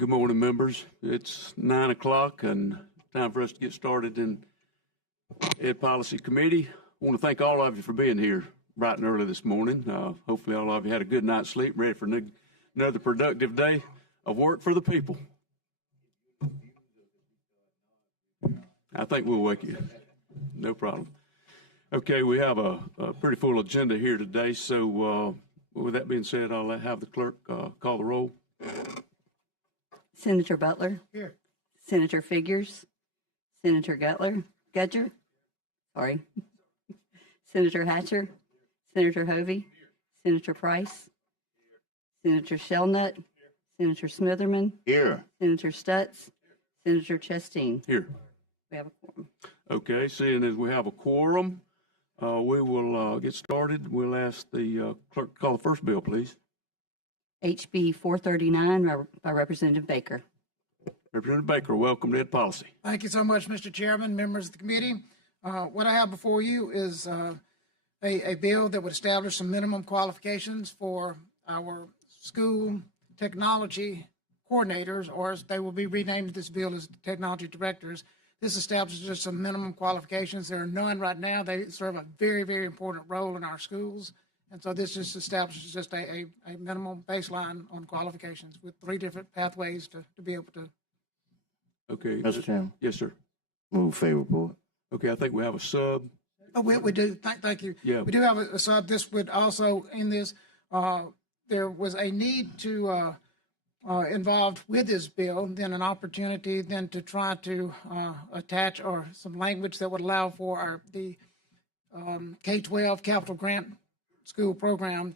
Good morning, members. It's 9 o'clock and time for us to get started in Ed Policy Committee. I want to thank all of you for being here bright and early this morning. Hopefully all of you had a good night's sleep, ready for another productive day of work for the people. I think we'll wake you. No problem. Okay, we have a pretty full agenda here today, so with that being said, I'll have the clerk call the roll. Senator Butler. Here. Senator Figures. Senator Gudger. Sorry. Senator Hatcher. Senator Hovey. Senator Price. Senator Shelnut. Senator Smitherman. Here. Senator Stutz. Senator Chasteen. Here. We have a quorum. Okay, seeing as we have a quorum, we will get started. We'll ask the clerk to call the first bill, please. HB 439 by Representative Baker. Representative Baker, welcome to Ed Policy. Thank you so much, Mr. Chairman, members of the committee. What I have before you is a bill that would establish some minimum qualifications for our school technology coordinators, or as they will be renamed this bill as technology directors. This establishes just some minimum qualifications. There are none right now. They serve a very, very important role in our schools. And so this just establishes just a minimum baseline on qualifications with 3 different pathways to be able to. Okay. Mr. Chairman? Yes, sir. Move favorable. Okay, I think we have a sub. Oh, we do. Thank you. Yeah. We do have a sub. This would also, in this, there was a need to involved with this bill, then an opportunity then to try to attach or some language that would allow for the K-12 capital grant school program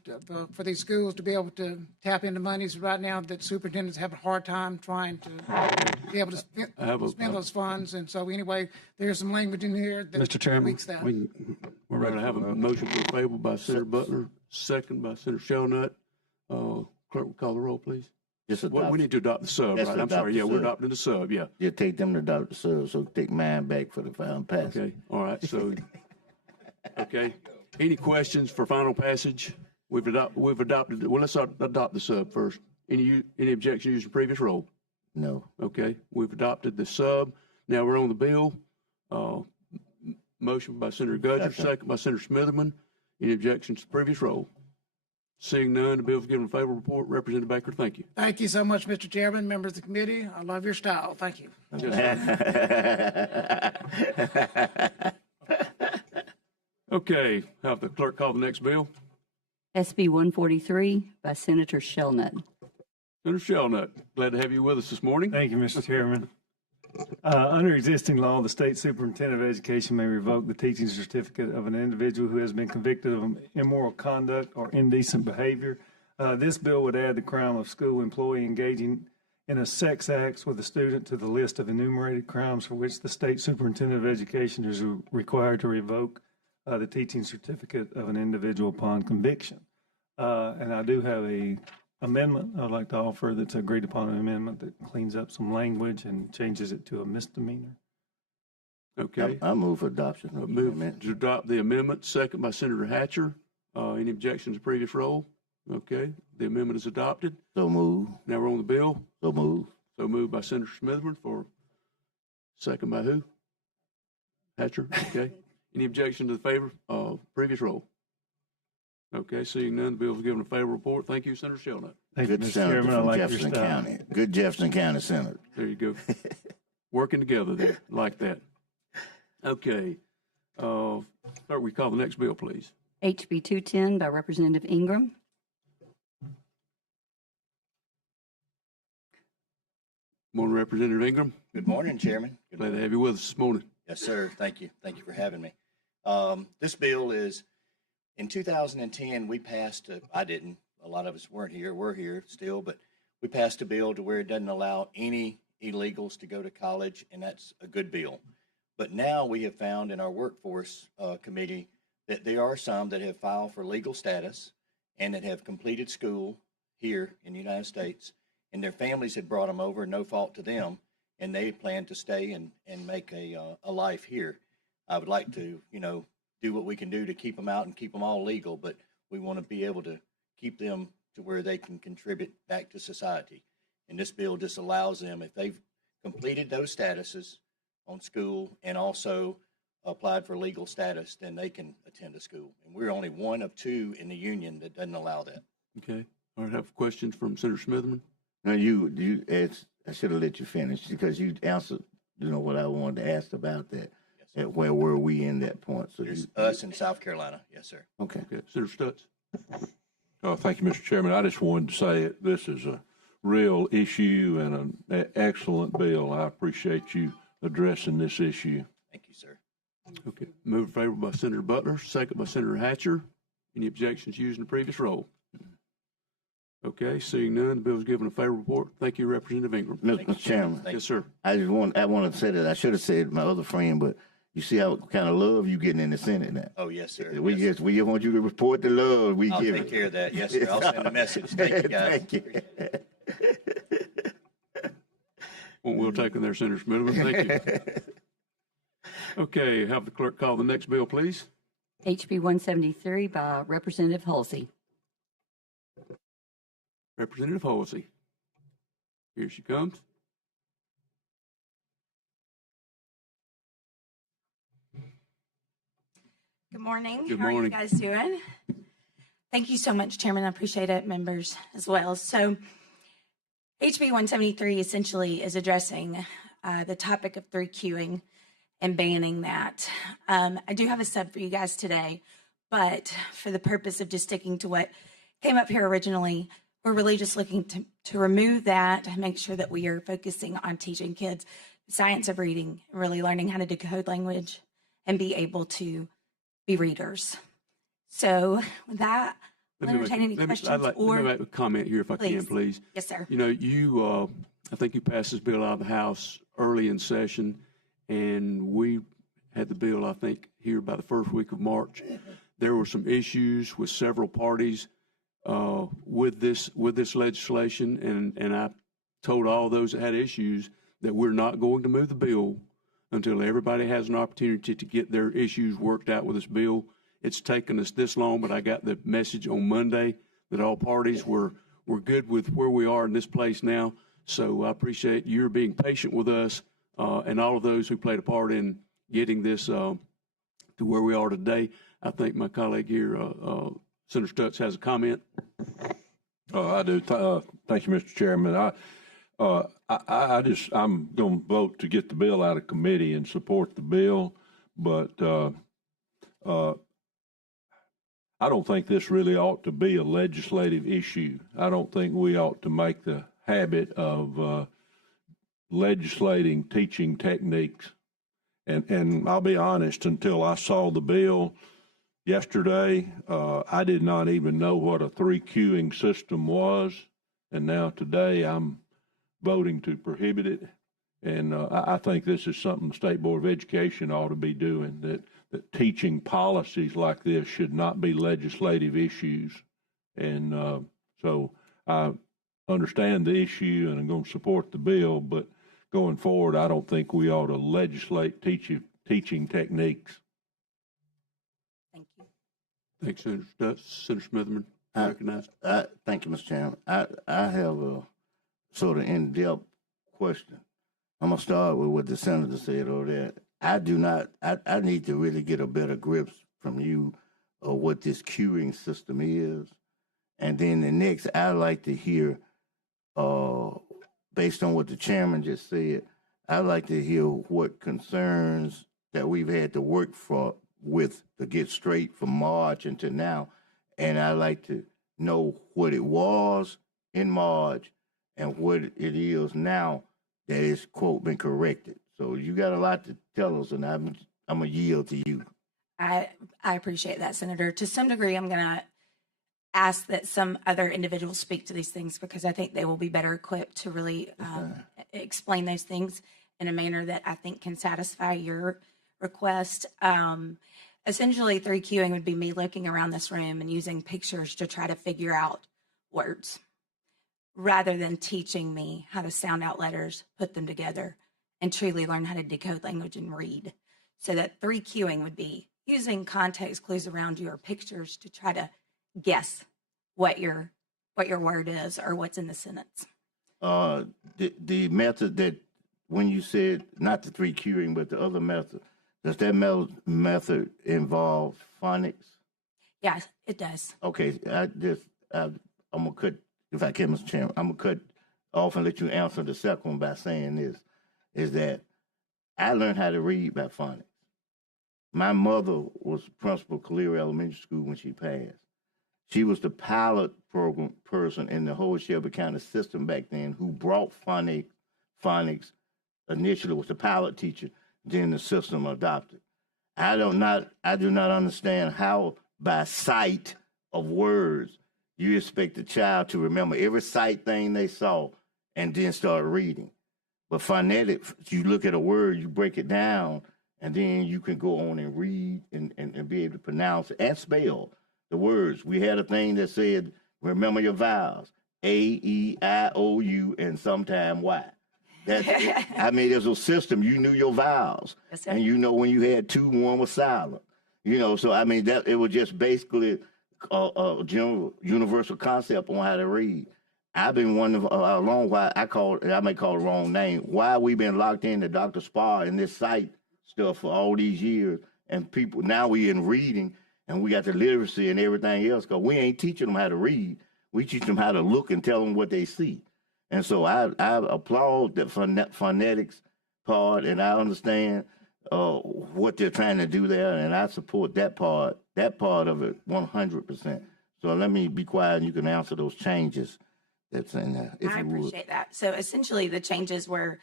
for these schools to be able to tap into monies right now that superintendents have a hard time trying to be able to spend those funds. And so anyway, there's some language in here that Mr. Chairman, tweaks that. We're ready to have a motion for the table by Senator Butler, second by Senator Shelnut. Clerk will call the roll, please. Just Well, we need to adopt the sub, Yes, right? I'm adopt sorry. the Yeah, we're sub. adopting the sub. Yeah. You take them to adopt the sub, so take mine back for the final pass. Okay. All right. So, okay. Any questions for final passage? We've adopted. Well, let's adopt the sub first. Any objections using previous roll? No. Okay. We've adopted the sub. Now we're on the bill. Motion by Senator Gudger, second by Senator Smitherman. Any objections to the previous roll? Seeing none, the bill is given a favorable report. Representative Baker, thank you. Thank you so much, Mr. Chairman, members of the committee. I love your style. Thank you. Okay, have the clerk call the next bill. SB 143 by Senator Shelnut. Senator Shelnut, glad to have you with us this morning. thank you, Mr. Chairman. Under existing law, the state superintendent of education may revoke the teaching certificate of an individual who has been convicted of immoral conduct or indecent behavior. This bill would add the crime of school employee engaging in a sex act with a student to the list of enumerated crimes for which the state superintendent of education is required to revoke the teaching certificate of an individual upon conviction. And I do have a amendment I'd like to offer that's agreed upon, an amendment that cleans up some language and changes it to a misdemeanor. Okay. I move for adoption. of the Move amendment. to adopt the amendment, second by Senator Hatcher. Any objections to previous roll? Okay, the amendment is adopted. So move. Now we're on the bill. So move. So moved by Senator Smitherman for second by who? Hatcher. Okay. Any objection to the favor of previous roll? Okay, seeing none, the bill is given a favorable report. Thank you, Senator Shelnut. Thank you, Good Mr. senator Chairman. I from like your Jefferson style. County. Good Jefferson County senator. There you go. Working together there, like that. Okay. Clerk, we call the next bill, please. HB 210 by Representative Ingram. Morning, Representative Ingram. Good morning, Chairman. Glad to have you with us this morning. Yes, sir. Thank you. Thank you for having me. This bill is, in 2010, we passed, I didn't, a lot of us weren't here, we're here still, but we passed a bill to where it doesn't allow any illegals to go to college, and that's a good bill. But now we have found in our workforce committee that there are some that have filed for legal status and that have completed school here in the United States, and their families had brought them over, no fault to them, and they plan to stay and make a life here. I would like to, do what we can do to keep them out and keep them all legal, but we want to be able to keep them to where they can contribute back to society. And this bill just allows them, if they've completed those statuses on school and also applied for legal status, then they can attend a school. And we're only one of two in the union that doesn't allow that. Okay. All right, have questions from Senator Smitherman? Now you asked, I should have let you finish because you answered, what I wanted to ask about that. Yes, Where were we in that point? So There's us in South Carolina. Yes, sir. okay. Okay, Senator Stutz? Thank you, Mr. Chairman. I just wanted to say that this is a real issue and an excellent bill. I appreciate you addressing this issue. Thank you, sir. Okay, moved favorable by Senator Butler, second by Senator Hatcher. Any objections used in the previous roll? Okay, seeing none, the bill is given a favorable report. Thank you, Representative Ingram. Mr. Chairman, Thank Yes, sir. I wanted to say that I should have said my other friend, but you see how kind of love you getting in the Senate now. Oh, yes, sir. We Yes, we want you to report the love we I'll give take it. care of that. Yes, sir. I'll send a message. Thank you, guys. Thank you. We'll take it there, Senator Smitherman. Thank you. Okay, have the clerk call the next bill, please. HB 173 by Representative Halsey. Representative Halsey. Here she comes. Good morning. Good How are morning. you guys doing? Thank you so much, Chairman. I appreciate it, members as well. So HB 173 essentially is addressing the topic of 3Qing and banning that. I do have a sub for you guys today, but for the purpose of just sticking to what came up here originally, we're really just looking to remove that and make sure that we are focusing on teaching kids the science of reading, really learning how to decode language and be able to be readers. So with that, I'll entertain any questions Let or, me make a comment here if I can, please. yes, sir. You know, I think you passed this bill out of the House early in session, and we had the bill, I think, here by the first week of March. There were some issues with several parties with this legislation, and I told all those that had issues that we're not going to move the bill until everybody has an opportunity to get their issues worked out with this bill. It's taken us this long, but I got the message on Monday that all parties were good with where we are in this place now. So I appreciate your being patient with us and all of those who played a part in getting this to where we are today. I think my colleague here, Senator Stutz, has a comment. I do. Thank you, Mr. Chairman. I'm going to vote to get the bill out of committee and support the bill, but I don't think this really ought to be a legislative issue. I don't think we ought to make the habit of legislating teaching techniques. And I'll be honest, until I saw the bill yesterday, I did not even know what a 3Qing system was. And now today I'm voting to prohibit it. And I think this is something the State Board of Education ought to be doing, that teaching policies like this should not be legislative issues. And so I understand the issue and I'm going to support the bill, but going forward, I don't think we ought to legislate teaching techniques. Thank you. Thanks, Senator Stutz. Senator Smitherman, recognized. Thank you, Mr. Chairman. I have a sort of in-depth question. I'm going to start with what the senator said over there. I need to really get a better grip from you of what this queuing system is. And then the next, I'd like to hear, based on what the chairman just said, I'd like to hear what concerns that we've had to work with to get straight from March until now. And I'd like to know what it was in March and what it is now that is, quote, been corrected. So you got a lot to tell us, and I'm going to yield to you. I appreciate that, Senator. To some degree, I'm going to ask that some other individuals speak to these things because I think they will be better equipped to really explain those things in a manner that I think can satisfy your request. Essentially, 3Qing would be me looking around this room and using pictures to try to figure out words rather than teaching me how to sound out letters, put them together, and truly learn how to decode language and read. So that 3Qing would be using context clues around you or pictures to try to guess what your word is or what's in the sentence. the method that when you said not the 3Qing but the other method, does that method involve phonics? Yeah, it does. Okay, I'm gonna cut, if I can, Mr. Chairman, I'm gonna cut off and let you answer the second one by saying this, is that I learned how to read by phonics. My mother was principal of Cleary Elementary School when she passed. She was the pilot program person in the whole Shelby County system back then who brought phonics initially was the pilot teacher, then the system adopted. I do not understand how by sight of words you expect the child to remember every sight thing they saw and then start reading. But phonetics, you look at a word, you break it down, and then you can go on and read and be able to pronounce and spell the words. We had a thing that said, remember your vowels, A, E, I, O, U, and sometime Y. That's it. I mean, there's a system. You knew your vowels, Yes, sir. and you know when you had two, one was silent. You know, so I mean, that it was just basically a general universal concept on how to read. I've been wondering a long while. I may call the wrong name. Why we been locked into Dr. Spar and this site stuff for all these years, and people now we in reading and we got the literacy and everything else. Cause we ain't teaching them how to read. We teach them how to look and tell them what they see. And so I applaud the phonetics part, and I understand what they're trying to do there, and I support that part of it 100%. So let me be quiet, and you can answer those changes that's in there, if I you would. appreciate that. So essentially, the changes were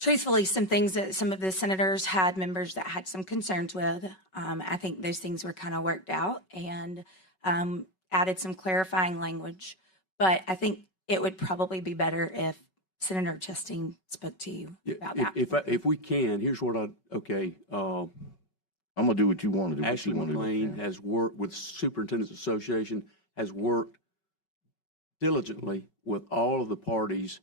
truthfully some things that some of the senators had members that had some concerns with. I think those things were kind of worked out and added some clarifying language. But I think it would probably be better if Senator Chastain spoke to you about that. If we can, here's what I'm gonna do what you want to do. Ashley McLean has worked with Superintendent's Association, has worked diligently with all of the parties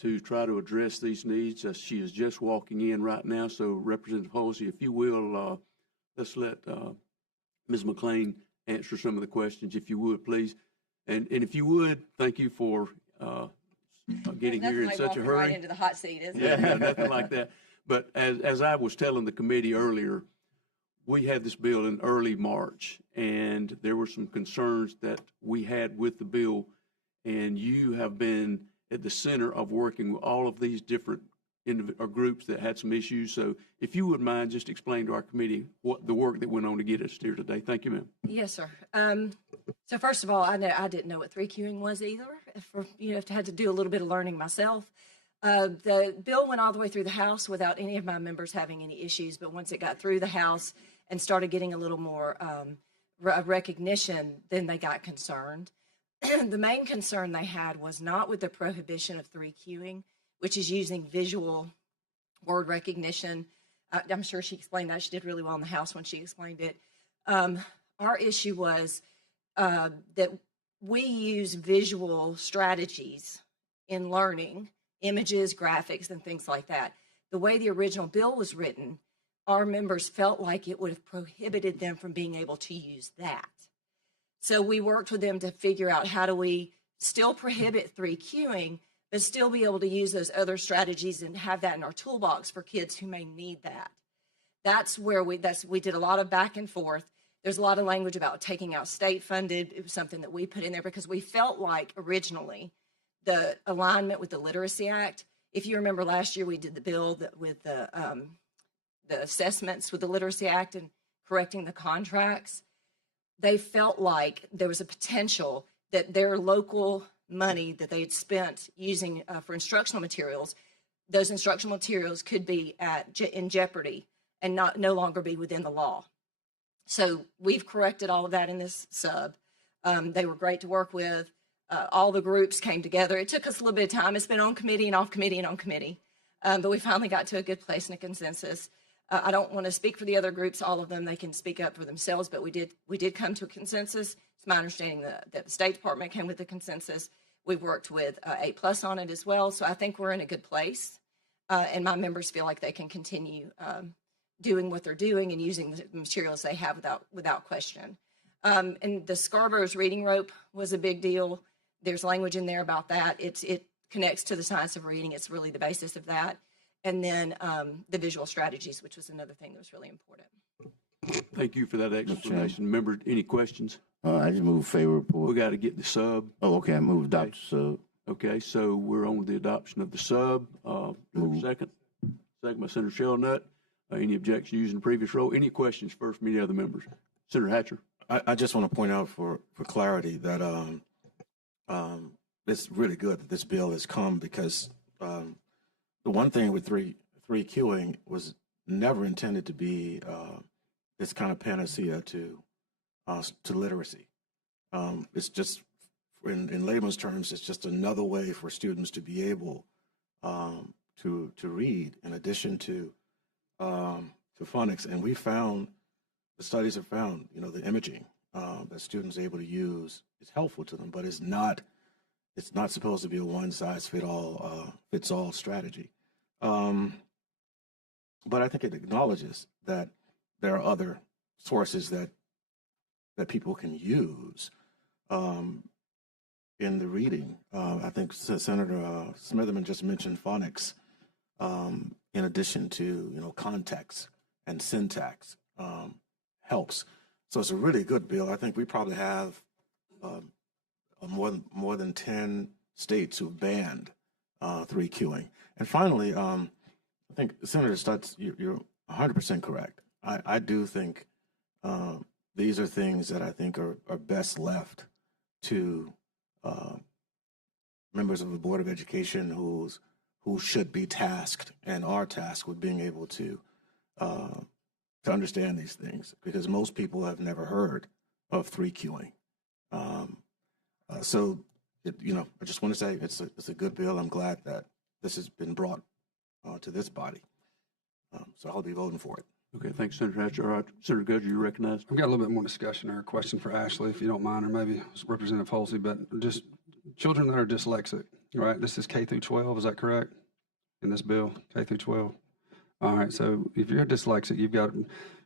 to try to address these needs. She is just walking in right now. So Representative Halsey, if you will, let's let Ms. McLean answer some of the questions, if you would, please. And if you would, thank you for getting here in such a hurry. Right into the hot seat, isn't Yeah, it? yeah, nothing like that. But as I was telling the committee earlier, we had this bill in early March, and there were some concerns that we had with the bill, and you have been at the center of working with all of these different groups that had some issues. So if you would mind, just explain to our committee what the work that went on to get us here today. Thank you, ma'am. Yes, sir. So first of all, I didn't know what 3Qing was either. Had to do a little bit of learning myself. The bill went all the way through the House without any of my members having any issues. But once it got through the House and started getting a little more recognition, then they got concerned. The main concern they had was not with the prohibition of 3Qing, which is using visual word recognition. I'm sure she explained that. She did really well in the House when she explained it. Our issue was that we use visual strategies in learning, images, graphics, and things like that. The way the original bill was written, our members felt like it would have prohibited them from being able to use that. So we worked with them to figure out how do we still prohibit 3Qing, but still be able to use those other strategies and have that in our toolbox for kids who may need that. That's where we did a lot of back and forth. There's a lot of language about taking out state funded. It was something that we put in there because we felt like originally the alignment with the Literacy Act. If you remember last year, we did the bill with the assessments with the Literacy Act and correcting the contracts. They felt like there was a potential that their local money that they had spent using for instructional materials, those instructional materials could be in jeopardy and no longer be within the law. So we've corrected all of that in this sub. They were great to work with. All the groups came together. It took us a little bit of time. It's been on committee and off committee and on committee. But we finally got to a good place and a consensus. I don't want to speak for the other groups, all of them, they can speak up for themselves, but we did come to a consensus. It's my understanding that the State Department came with a consensus. We've worked with A+ on it as well, so I think we're in a good place. And my members feel like they can continue doing what they're doing and using the materials they have without question. And the Scarborough's reading rope was a big deal. There's language in there about that. connects to the science of reading. It's really the basis of that. And then the visual strategies, which was another thing that was really important. Thank you for that explanation. Remember, any questions? I just move favor We report. got to get the sub. Oh, okay, I move adopt sub. Okay, so we're on the adoption of the sub. Second by Senator Shelnut. Any objection using the previous role? Any questions first from any other members? Senator Hatcher. I just want to point out for clarity that it's really good that this bill has come, because the one thing with three queuing was never intended to be this kind of panacea to literacy. It's just, in layman's terms, it's just another way for students to be able to read in addition to phonics. And the studies have found, the imaging that students are able to use is helpful to them, but it's not supposed to be a one-size-fits all strategy. But I think it acknowledges that there are other sources that people can use in the reading. I think Senator Smitherman just mentioned phonics, in addition to context and syntax helps. So it's a really good bill. I think we probably have more than 10 states who've banned 3Qing. And finally, I think Senator Stutz, you're 100% correct. I do think these are things that I think are best left to members of the Board of Education who should be tasked and are tasked with being able to understand these things, because most people have never heard of 3Qing. So, I just want to say it's a good bill. I'm glad that this has been brought to this body. So I'll be voting for it. Okay, thanks, Senator Hatcher. All right, Senator Gudger, you recognized. I've got a little bit more discussion or a question for Ashley, if you don't mind, or maybe Representative Halsey, but just children that are dyslexic, right? This is K through 12, is that correct? In this bill, K through 12? All right, so if you're dyslexic,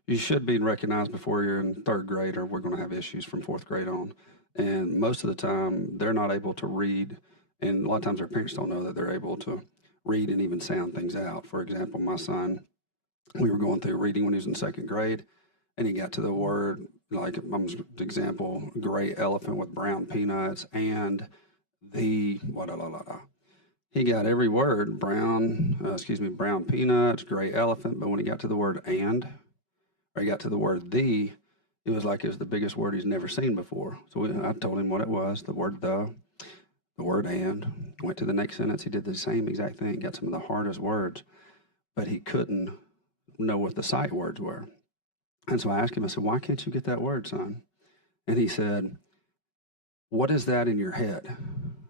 you should be recognized before you're in third grade, or we're going to have issues from fourth grade on. And most of the time, they're not able to read, and a lot of times their parents don't know that they're able to read and even sound things out. For example, my son, we were going through reading when he was in second grade, and he got to the word, like, example, gray elephant with brown peanuts, and he got every word, brown peanuts, gray elephant, but when he got to the word and, or he got to the word the, it was like it was the biggest word he's never seen before. So I told him what it was, the word the word and. Went to the next sentence, he did the same exact thing, got some of the hardest words, but he couldn't know what the sight words were. And so I asked him, I said, why can't you get that word, son? And he said, what is that in your head?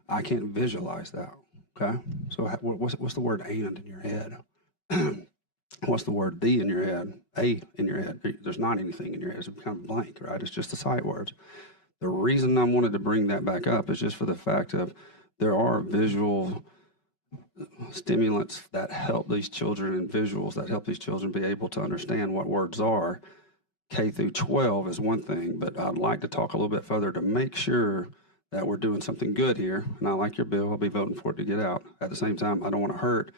I can't visualize that. Okay, so what's the word and in your head? What's the word the in your head? A in your head. There's not anything in your head. It's kind of blank, right? It's just the sight words. The reason I wanted to bring that back up is just for the fact of there are visual stimulants that help these children, and visuals that help these children be able to understand what words are. K through 12 is one thing, but I'd like to talk a little bit further to make sure that we're doing something good here. And I like your bill. I'll be voting for it to get out. At the same time, I don't want to hurt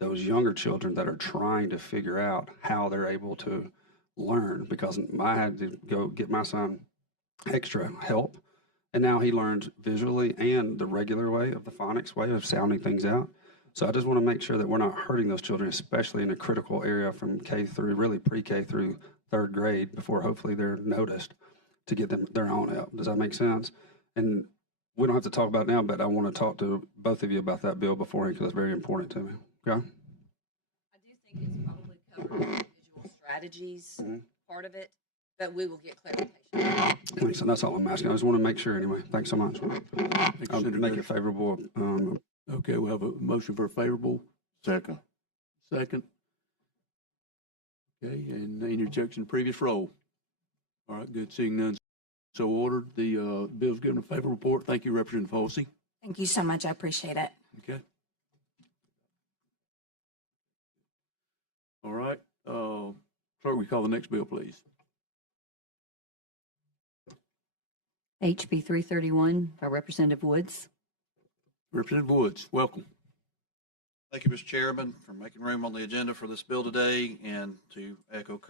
those younger children that are trying to figure out how they're able to learn, because I had to go get my son extra help. And now he learns visually and the regular way of the phonics way of sounding things out. So I just want to make sure that we're not hurting those children, especially in a critical area from K through, really pre-K through third grade, before hopefully they're noticed, to get them their own help. Does that make sense? And we don't have to talk about it now, but I want to talk to both of you about that bill beforehand, because it's very important to me. Okay? I do think it's probably covered visual strategies part of it, but we will get clarification. Thanks. And that's all I'm asking. I just want to make sure anyway. Thanks so much. I'll make it favorable. Okay, we'll have a motion for a favorable. Second. Okay, and any objection to previous roll? All right, good. Seeing none, so ordered. The bill's given a favorable report. Thank you, Representative Halsey. Thank you so much. I appreciate it. Okay. All right. Clerk, we call the next bill, please. HB 331 by Representative Woods. Representative Woods, welcome. Thank you, Mr. Chairman, for making room on the agenda for this bill today. And to echo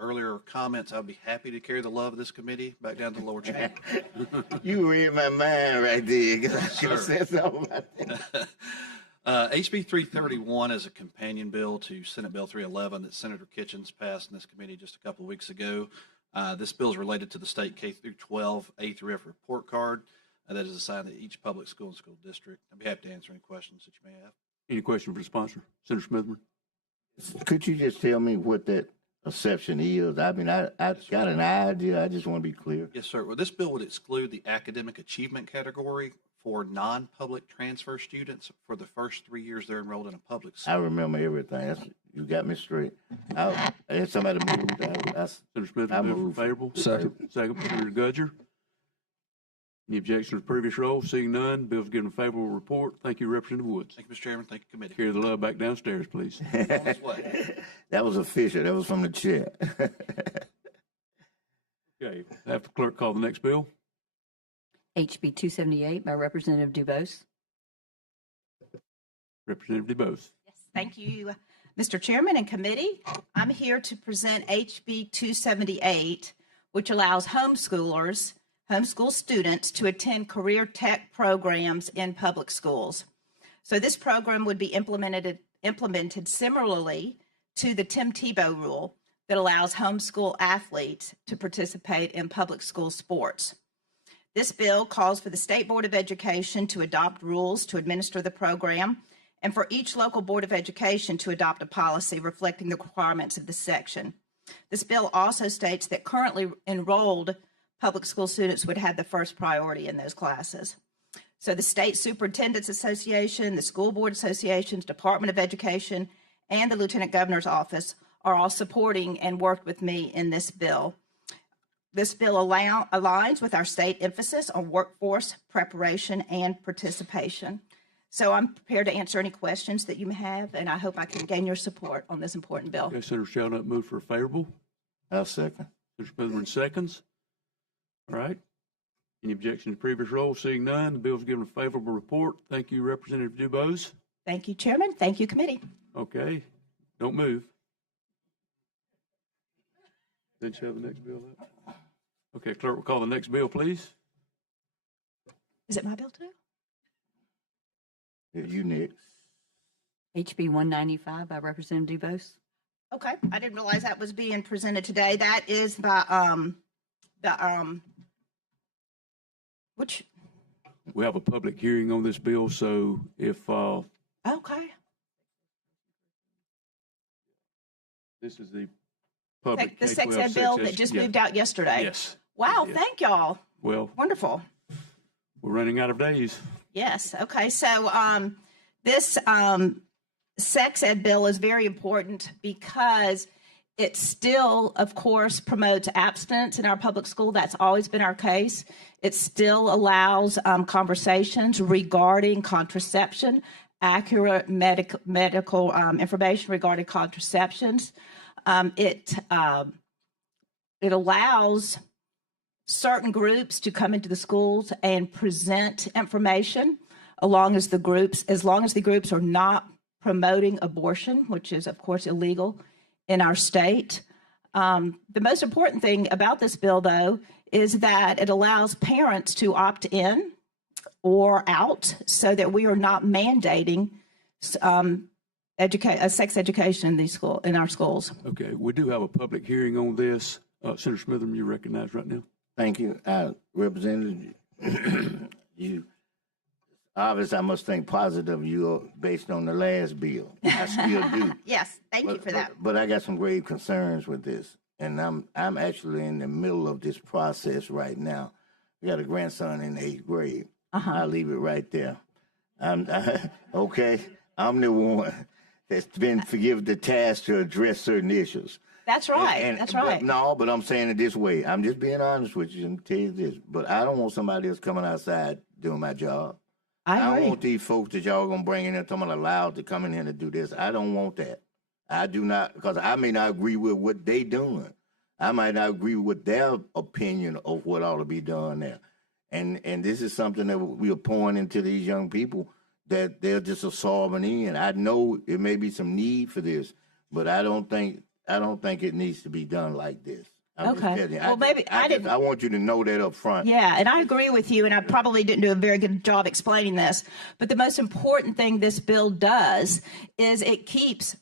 earlier comments, I'd be happy to carry the love of this committee back down to the lower chamber. You read my mind right there, 'cause I should have said something about that. HB 331 is a companion bill to Senate Bill 311 that Senator Kitchens passed in this committee just a couple of weeks ago. This bill is related to the state K through 12 A through F report card that is assigned to each public school and school district. I'd be happy to answer any questions that you may have. Any question for the sponsor? Senator Smithman? Could you just tell me what that exception is? I mean, I got an idea. I just want to be clear. Yes, sir. Well, this bill would exclude the academic achievement category for non-public transfer students for the first 3 years they're enrolled in a public I school. remember everything. You got me straight. Had somebody moved. Senator Smith, I move move. for favorable. Second. Second, Senator Gudger. Any objection to the previous roll? Seeing none, bill's given a favorable report. Thank you, Representative Woods. Thank you, Mr. Chairman. Thank you, committee. Carry the love back downstairs, please. On its way. That was official. That was from the chair. Okay, have the clerk call the next bill. HB 278 by Representative Dubose. Representative DeBose. Yes, thank you, Mr. Chairman and committee. I'm here to present HB 278, which allows homeschool students to attend career tech programs in public schools. So this program would be implemented similarly to the Tim Tebow rule that allows homeschool athletes to participate in public school sports. This bill calls for the State Board of Education to adopt rules to administer the program and for each local Board of Education to adopt a policy reflecting the requirements of this section. This bill also states that currently enrolled public school students would have the first priority in those classes. So the State Superintendent's Association, the School Board Associations, Department of Education, and the Lieutenant Governor's Office are all supporting and worked with me in this bill. This bill aligns with our state emphasis on workforce preparation and participation. So I'm prepared to answer any questions that you may have, and I hope I can gain your support on this important bill. Okay, Senator Shadowt move for a favorable. I'll second. Senator Smithman seconds. All right. Any objection to the previous roll? Seeing none, the bill's given a favorable report. Thank you, Representative DuBose. Thank you, Chairman. Thank you, committee. Okay, don't move. Then show the next bill up. Okay, clerk will call the next bill, please. Is it my bill too? You next. HB 195 by Representative DuBose. Okay, I didn't realize that was being presented today. That is by which? We have a public hearing on this bill, so if Okay. this is the public The K-12 sex ed bill that sex- just yeah. moved out yesterday. Yes. Wow, Yeah. thank y'all. Well, Wonderful. we're running out of days. Yes. Okay. So this sex ed bill is very important because it still, of course, promotes abstinence in our public school. That's always been our case. It still allows conversations regarding contraception, accurate medical information regarding contraceptions. It allows certain groups to come into the schools and present information as long as the groups are not promoting abortion, which is of course illegal in our state. The most important thing about this bill, though, is that it allows parents to opt in or out so that we are not mandating sex education in our schools. Okay, we do have a public hearing on this. Senator Smitham, you're recognized right now. Thank you. Representative, you, obviously, I must think positive of you based on the last bill. I still do. Yes, thank you for that. But I got some grave concerns with this, and I'm actually in the middle of this process right now. We got a grandson in 8th grade. I'll leave it right there. Okay, I'm the one that's been forgiven the task to address certain issues. That's right. That's right. But I'm saying it this way. I'm just being honest with you and tell you this. But I don't want somebody else coming outside doing my job. I don't want these folks that y'all gonna bring in there, someone allowed to come in here to do this. I don't want that. I do not, because I may not agree with what they doing. I might not agree with their opinion of what ought to be done there. And this is something that we are pouring into these young people that they're just absorbing in. I know it may be some need for this, but I don't think it needs to be done like this. I'm just Okay. telling you. Well, maybe I didn't. I want you to know that up front. Yeah, and I agree with you, and I probably didn't do a very good job explaining this. But the most important thing this bill does is it keeps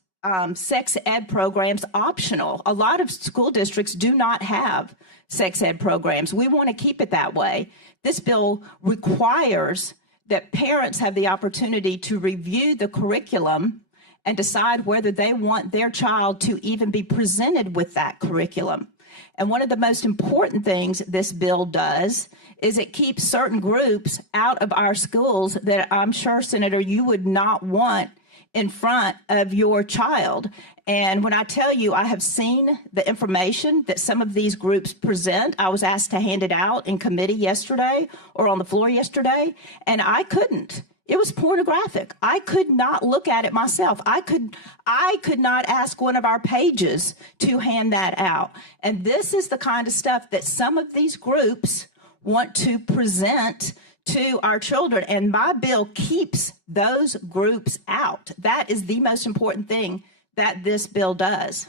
sex ed programs optional. A lot of school districts do not have sex ed programs. We want to keep it that way. This bill requires that parents have the opportunity to review the curriculum and decide whether they want their child to even be presented with that curriculum. And one of the most important things this bill does is it keeps certain groups out of our schools that I'm sure, Senator, you would not want in front of your child. And when I tell you, I have seen the information that some of these groups present. I was asked to hand it out in committee yesterday or on the floor yesterday, and I couldn't. It was pornographic. I could not look at it myself. I could not ask one of our pages to hand that out. And this is the kind of stuff that some of these groups want to present to our children. And my bill keeps those groups out. That is the most important thing that this bill does.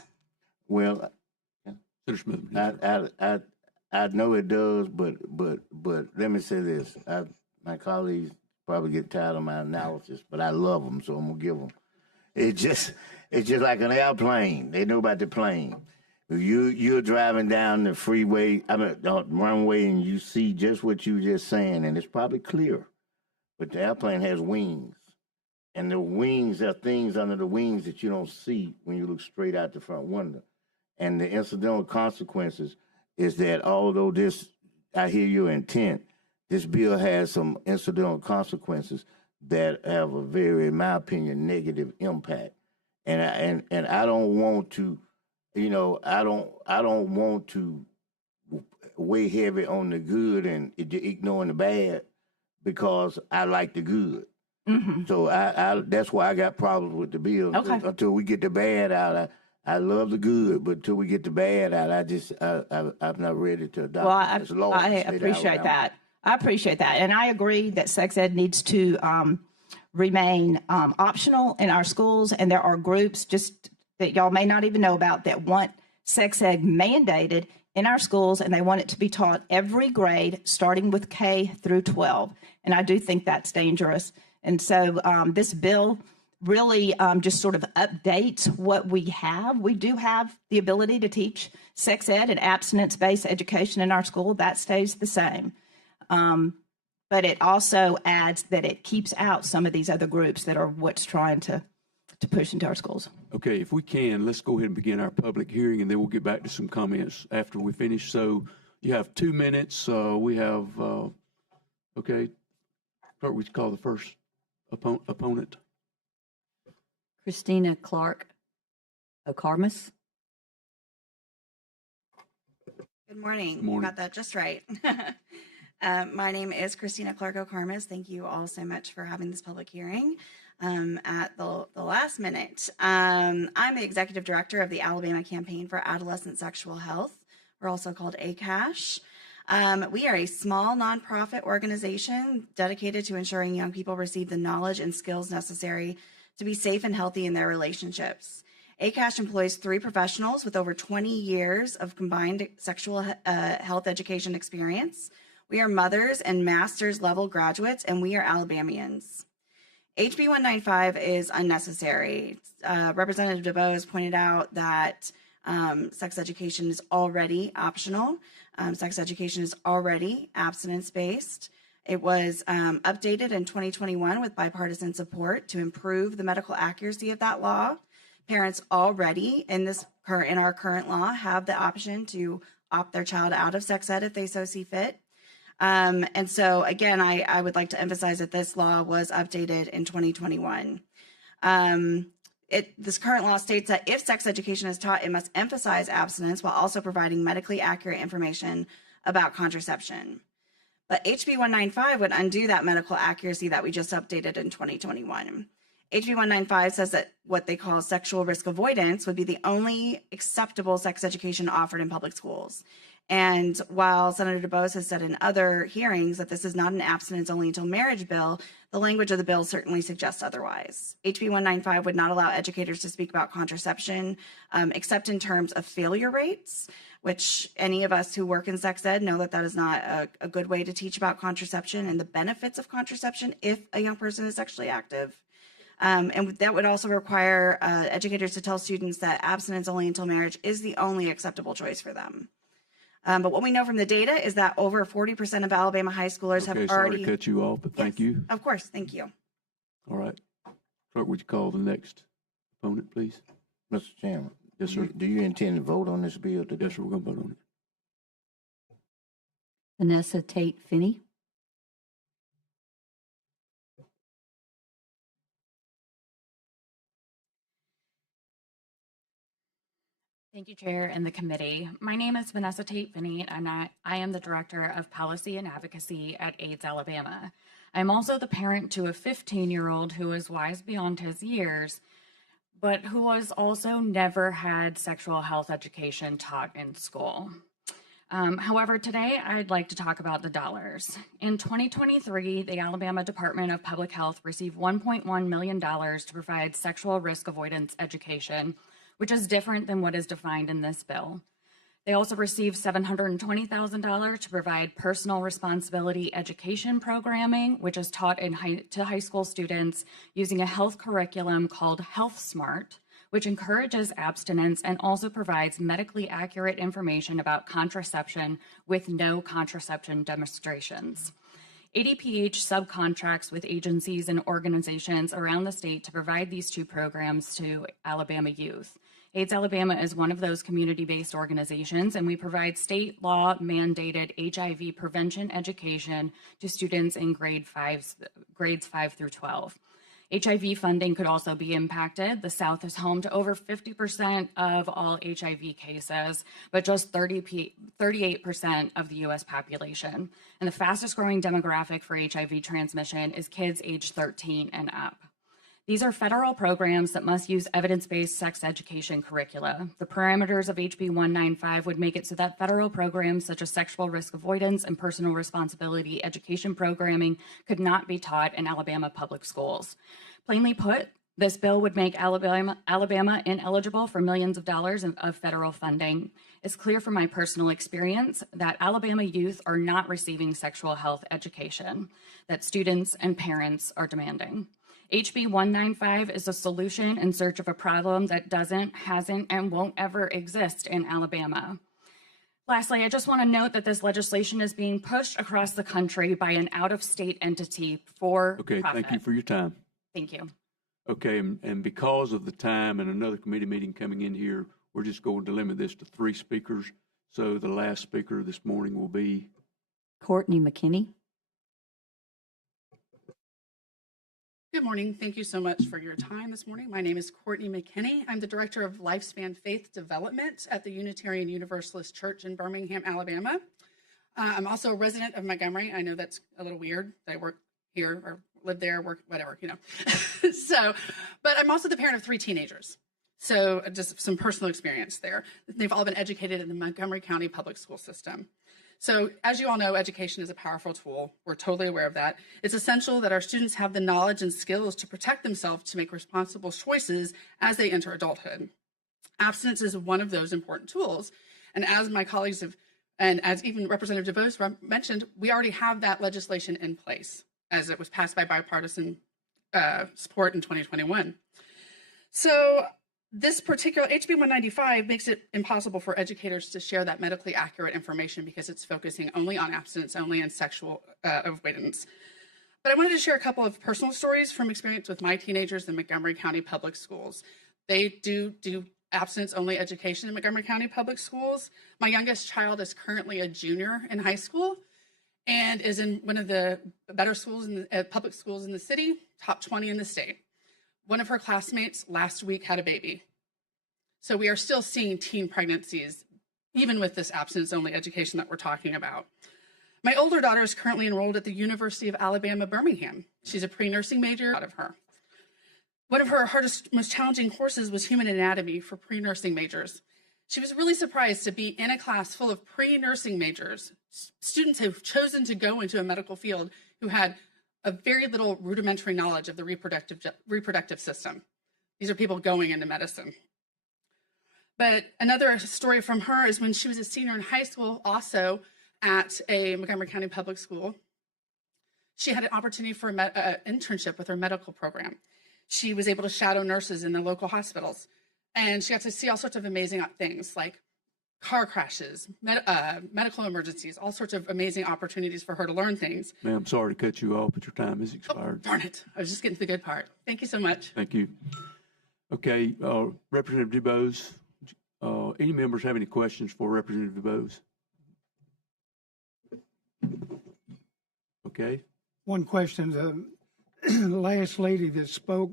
Well, Senator Smith. I know it does, but let me say this. My colleagues probably get tired of my analysis, but I love them, so I'm gonna give them. It's just like an airplane. They know about the plane. You're driving down the freeway, the runway, and you see just what you just saying, and it's probably clear. But the airplane has wings, and the wings are things under the wings that you don't see when you look straight out the front window. And the incidental consequences is that although I hear your intent, this bill has some incidental consequences that have a very, in my opinion, negative impact. And I don't want to, I don't want to weigh heavy on the good and ignoring the bad because I like the good. Mm-hmm. So that's why I got problems with the bill. Okay. Until we get the bad out, I love the good, but until we get the bad out, I'm not ready to adopt. Well, this law. I appreciate that. I appreciate that. And I agree that sex ed needs to remain optional in our schools. And there are groups just that y'all may not even know about that want sex ed mandated in our schools, and they want it to be taught every grade, starting with K through 12. And I do think that's dangerous. And so this bill really just sort of updates what we have. We do have the ability to teach sex ed and abstinence-based education in our school. That stays the same. But it also adds that it keeps out some of these other groups that are what's trying to push into our schools. Okay, if we can, let's go ahead and begin our public hearing, and then we'll get back to some comments after we finish. So you have 2 minutes. We have, okay, what would you call the first opponent? Christina Clark O'Karmas. Good morning. Good morning. Got that just right. My name is Christina Clark O'Karmas. Thank you all so much for having this public hearing at the last minute. I'm the executive director of the Alabama Campaign for Adolescent Sexual Health. We're also called ACASH. We are a small nonprofit organization dedicated to ensuring young people receive the knowledge and skills necessary to be safe and healthy in their relationships. ACASH employs 3 professionals with over 20 years of combined sexual health education experience. We are mothers and master's level graduates, and we are Alabamians. HB 195 is unnecessary. Representative DeVos has pointed out that sex education is already optional. Sex education is already abstinence-based. It was updated in 2021 with bipartisan support to improve the medical accuracy of that law. Parents already in our current law have the option to opt their child out of sex ed if they so see fit. And so again, I would like to emphasize that this law was updated in 2021. This current law states that if sex education is taught, it must emphasize abstinence while also providing medically accurate information about contraception. But HB 195 would undo that medical accuracy that we just updated in 2021. HB 195 says that what they call sexual risk avoidance would be the only acceptable sex education offered in public schools. And while Senator DuBose has said in other hearings that this is not an abstinence only until marriage bill, the language of the bill certainly suggests otherwise. HB 195 would not allow educators to speak about contraception except in terms of failure rates, which any of us who work in sex ed know that that is not a good way to teach about contraception and the benefits of contraception if a young person is sexually active. And that would also require educators to tell students that abstinence only until marriage is the only acceptable choice for them. But what we know from the data is that over 40% of Alabama high schoolers have Okay, already. sorry to cut you off, but thank you. Of course, thank you. All right. Clerk, would you call the next opponent, please? Mr. Chairman. Yes, sir. Do you intend to vote on this bill today? Yes, sir, we're going to vote on it. Vanessa Tate Finney. Thank you, Chair and the committee. My name is Vanessa Tate Finney, and I am the Director of Policy and Advocacy at AIDS Alabama. I'm also the parent to a 15-year-old who is wise beyond his years, but who has also never had sexual health education taught in school. However, today I'd like to talk about the dollars. In 2023, the Alabama Department of Public Health received $1.1 million to provide sexual risk avoidance education, which is different than what is defined in this bill. They also received $720,000 to provide personal responsibility education programming, which is taught to high school students using a health curriculum called Health Smart, which encourages abstinence and also provides medically accurate information about contraception with no contraception demonstrations. ADPH subcontracts with agencies and organizations around the state to provide these two programs to Alabama youth. AIDS Alabama is one of those community-based organizations, and we provide state law mandated HIV prevention education to students in grades 5 through 12. HIV funding could also be impacted. The South is home to over 50% of all HIV cases, but just 38% of the US population. And the fastest growing demographic for HIV transmission is kids aged 13 and up. These are federal programs that must use evidence-based sex education curricula. The parameters of HB 195 would make it so that federal programs such as sexual risk avoidance and personal responsibility education programming could not be taught in Alabama public schools. Plainly put, this bill would make Alabama ineligible for millions of dollars of federal funding. It's clear from my personal experience that Alabama youth are not receiving sexual health education that students and parents are demanding. HB 195 is a solution in search of a problem that doesn't, hasn't, and won't ever exist in Alabama. Lastly, I just want to note that this legislation is being pushed across the country by an out-of-state entity for Okay, profit. thank you for your time. Thank you. Okay, and because of the time and another committee meeting coming in here, we're just going to limit this to 3 speakers. So the last speaker this morning will be Courtney McKinney. Good morning. Thank you so much for your time this morning. My name is Courtney McKinney. I'm the Director of Lifespan Faith Development at the Unitarian Universalist Church in Birmingham, Alabama. I'm also a resident of Montgomery. I know that's a little weird that I work here or live there, work, whatever, you know. But I'm also the parent of 3 teenagers. So just some personal experience there. They've all been educated in the Montgomery County public school system. So as you all know, education is a powerful tool. We're totally aware of that. It's essential that our students have the knowledge and skills to protect themselves to make responsible choices as they enter adulthood. Abstinence is one of those important tools. And as my colleagues have, and as even Representative DuBose mentioned, we already have that legislation in place as it was passed by bipartisan support in 2021. So this particular HB 195 makes it impossible for educators to share that medically accurate information because it's focusing only on abstinence only and sexual avoidance. But I wanted to share a couple of personal stories from experience with my teenagers in Montgomery County Public Schools. They do abstinence only education in Montgomery County Public Schools. My youngest child is currently a junior in high school and is in one of the better schools, public schools in the city, top 20 in the state. One of her classmates last week had a baby. So we are still seeing teen pregnancies, even with this abstinence-only education that we're talking about. My older daughter is currently enrolled at the University of Alabama, Birmingham. She's a pre-nursing major out of her. One of her hardest, most challenging courses was human anatomy for pre-nursing majors. She was really surprised to be in a class full of pre-nursing majors, students who've chosen to go into a medical field who had a very little rudimentary knowledge of the reproductive system. These are people going into medicine. But another story from her is when she was a senior in high school, also at a Montgomery County public school, she had an opportunity for an internship with her medical program. She was able to shadow nurses in the local hospitals, and she got to see all sorts of amazing things like car crashes, medical emergencies, all sorts of amazing opportunities for her to learn things. Ma'am, I'm sorry to cut you off, but your time is expired. Darn it. I was just getting to the good part. Thank you so much. Thank you. Okay, Representative DuBose, any members have any questions for Representative DuBose? Okay. One question, the last lady that spoke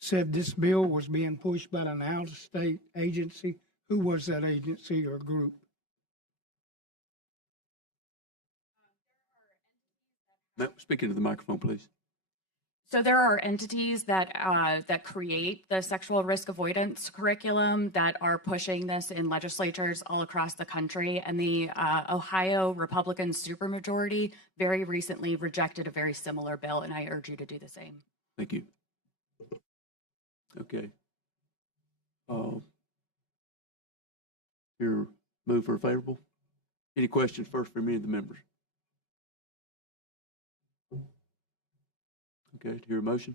said this bill was being pushed by an out-of-state agency. Who was that agency or group? Speaking to the microphone, please. So there are entities that that create the sexual risk avoidance curriculum that are pushing this in legislatures all across the country. And the Ohio Republican supermajority very recently rejected a very similar bill, and I urge you to do the same. Thank you. Okay. Your move for favorable? Any questions first for any of the members? Okay, to hear a motion?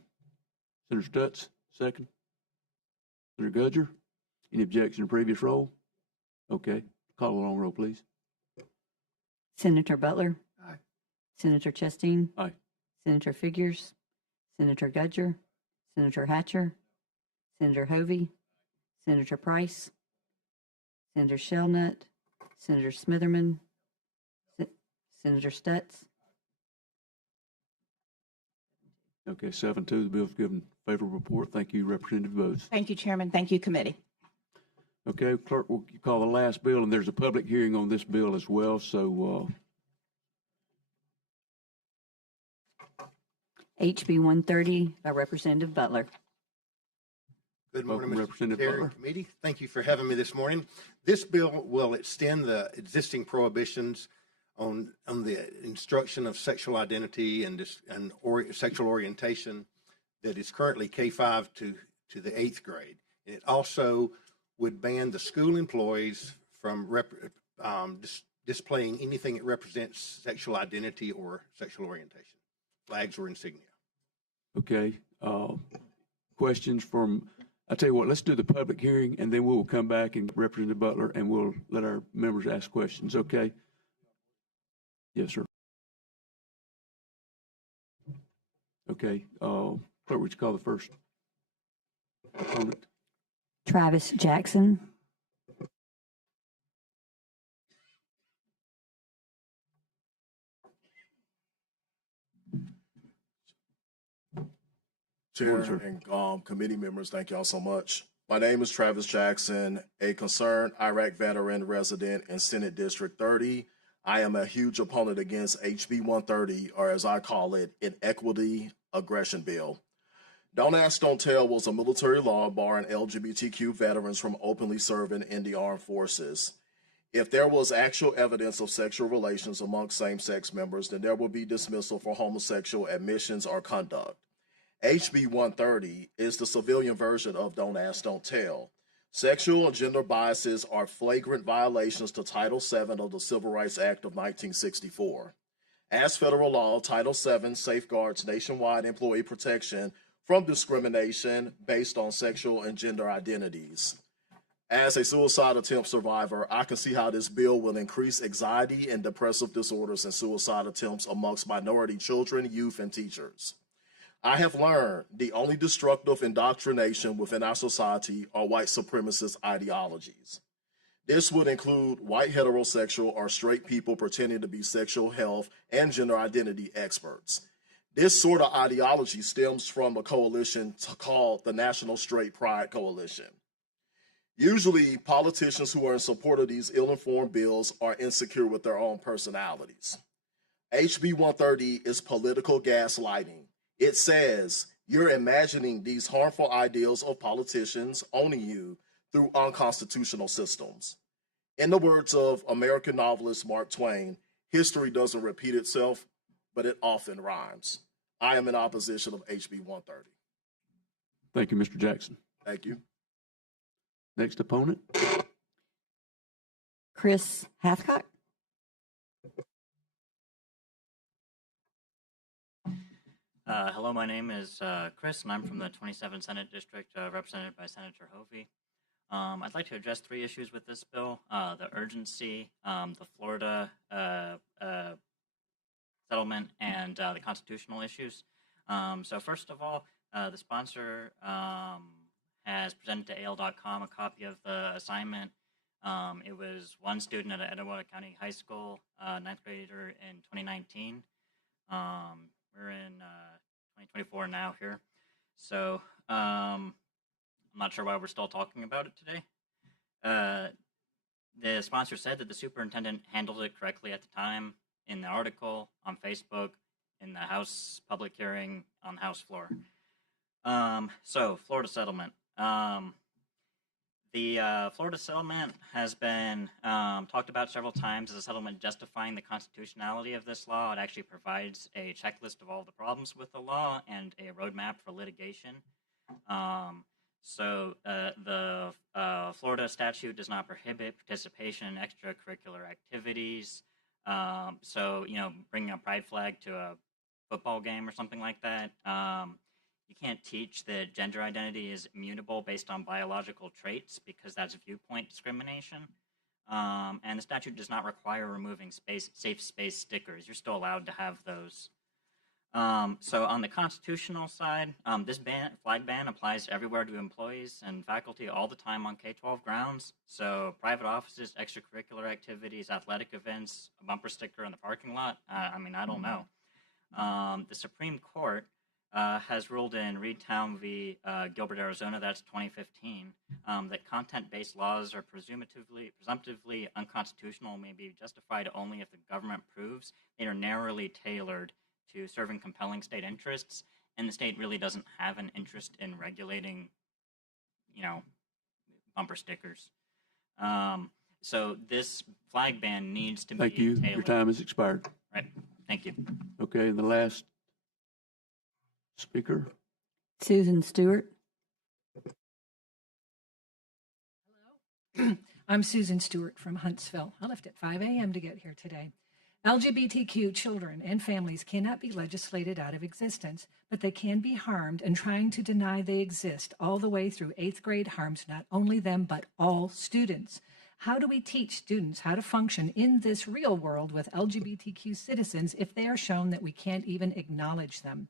Senator Stutz, second. Senator Gudger, any objection to previous roll? Okay, call a long roll, please. Senator Butler. Aye. Senator Chastain. Aye. Senator Figures. Senator Gudger. Senator Hatcher. Senator Hovey. Senator Price. Senator Shellnut. Senator Smitherman. Senator Stutz. Okay, 7-2, the bill's given favorable report. Thank you, Representative Bose. Thank you, Chairman. Thank you, committee. Okay, clerk will call the last bill, and there's a public hearing on this bill as well, so HB 130 by Representative Butler. Good morning, welcome, Mr. Representative Chair Butler. and Committee. Thank you for having me this morning. This bill will extend the existing prohibitions on the instruction of sexual identity and sexual orientation that is currently K-5 to the 8th grade. And it also would ban the school employees from displaying anything that represents sexual identity or sexual orientation, flags or insignia. okay. Questions from, I tell you what, let's do the public hearing, and then we will come back and Representative Butler, and we'll let our members ask questions, okay? Yes, sir. Okay, clerk, would you call the first opponent? Travis Jackson. Chair and committee members, thank y'all so much. My name is Travis Jackson, a concerned Iraq veteran resident in Senate District 30. I am a huge opponent against HB 130, or as I call it, an equity aggression bill. Don't Ask, Don't Tell was a military law barring LGBTQ veterans from openly serving in the armed forces. If there was actual evidence of sexual relations among same-sex members, then there will be dismissal for homosexual admissions or conduct. HB 130 is the civilian version of Don't Ask, Don't Tell. Sexual and gender biases are flagrant violations to Title VII of the Civil Rights Act of 1964. As federal law, Title VII safeguards nationwide employee protection from discrimination based on sexual and gender identities. As a suicide attempt survivor, I can see how this bill will increase anxiety and depressive disorders and suicide attempts amongst minority children, youth, and teachers. I have learned the only destructive indoctrination within our society are white supremacist ideologies. This would include white heterosexual or straight people pretending to be sexual health and gender identity experts. This sort of ideology stems from a coalition called the National Straight Pride Coalition. Usually, politicians who are in support of these ill-informed bills are insecure with their own personalities. HB 130 is political gaslighting. It says you're imagining these harmful ideals of politicians owning you through unconstitutional systems. In the words of American novelist Mark Twain, history doesn't repeat itself, but it often rhymes. I am in opposition of HB 130. Thank you, Mr. Jackson. Thank you. Next opponent. Chris Hathcock. Hello, my name is Chris, and I'm from the 27th Senate District, represented by Senator Hovey. I'd like to address 3 issues with this bill: the urgency, the Florida settlement, and the constitutional issues. So first of all, the sponsor has presented to AL.com a copy of the assignment. It was one student at Etowah County High School, 9th grader in 2019. We're in 2024 now here. So I'm not sure why we're still talking about it today. The sponsor said that the superintendent handled it correctly at the time in the article, on Facebook, in the House public hearing, on the House floor. So Florida settlement. The Florida settlement has been talked about several times as a settlement justifying the constitutionality of this law. It actually provides a checklist of all the problems with the law and a roadmap for litigation. So the Florida statute does not prohibit participation in extracurricular activities. So, you know, bringing a pride flag to a football game or something like that. You can't teach that gender identity is immutable based on biological traits because that's viewpoint discrimination. And the statute does not require removing safe space stickers. You're still allowed to have those. So on the constitutional side, this flag ban applies everywhere to employees and faculty all the time on K-12 grounds. So private offices, extracurricular activities, athletic events, a bumper sticker in the parking lot. I mean, I don't know. The Supreme Court has ruled in Reedtown v. Gilbert, Arizona, that's 2015, that content-based laws are presumptively unconstitutional and may be justified only if the government proves they are narrowly tailored to serving compelling state interests, and the state really doesn't have an interest in regulating, you know, bumper stickers. So this flag ban needs to be Thank you. tailored. Your time has expired. Right. Thank you. Okay, the last speaker. Susan Stewart. I'm Susan Stewart from Huntsville. I left at 5 a.m. to get here today. LGBTQ children and families cannot be legislated out of existence, but they can be harmed, and trying to deny they exist all the way through 8th grade harms not only them, but all students. How do we teach students how to function in this real world with LGBTQ citizens if they are shown that we can't even acknowledge them?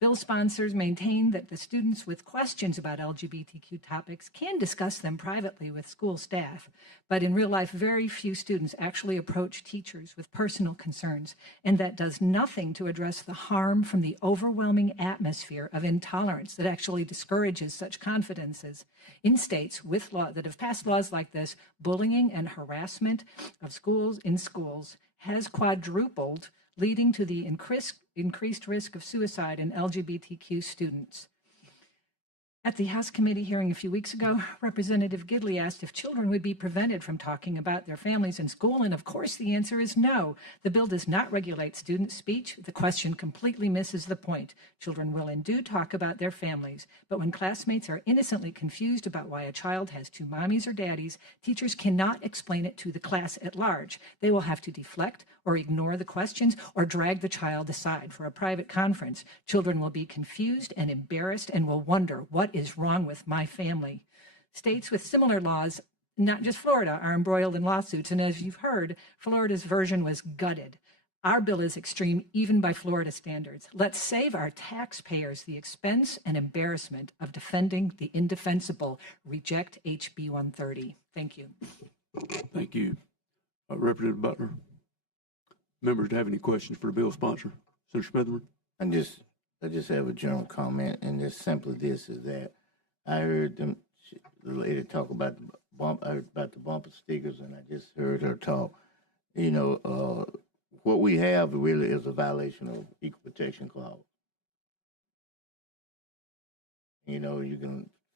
Bill sponsors maintain that the students with questions about LGBTQ topics can discuss them privately with school staff, but in real life, very few students actually approach teachers with personal concerns, and that does nothing to address the harm from the overwhelming atmosphere of intolerance that actually discourages such confidences. In states with law that have passed laws like this, bullying and harassment of schools has quadrupled, leading to the increased risk of suicide in LGBTQ students. At the House committee hearing a few weeks ago, Representative Gidley asked if children would be prevented from talking about their families in school, and of course the answer is no. The bill does not regulate student speech. The question completely misses the point. Children will and do talk about their families, but when classmates are innocently confused about why a child has 2 mommies or daddies, teachers cannot explain it to the class at large. They will have to deflect or ignore the questions or drag the child aside for a private conference. Children will be confused and embarrassed and will wonder, what is wrong with my family? States with similar laws, not just Florida, are embroiled in lawsuits, and as you've heard, Florida's version was gutted. Our bill is extreme even by Florida standards. Let's save our taxpayers the expense and embarrassment of defending the indefensible. Reject HB 130. Thank you. Thank you. Representative Butler. Members, do you have any questions for the bill sponsor? Senator Smithman? I just have a general comment, and just simply this is that I heard the lady talk about the bumper stickers, and I just heard her talk. You know, what we have really is a violation of equal protection clause. You know,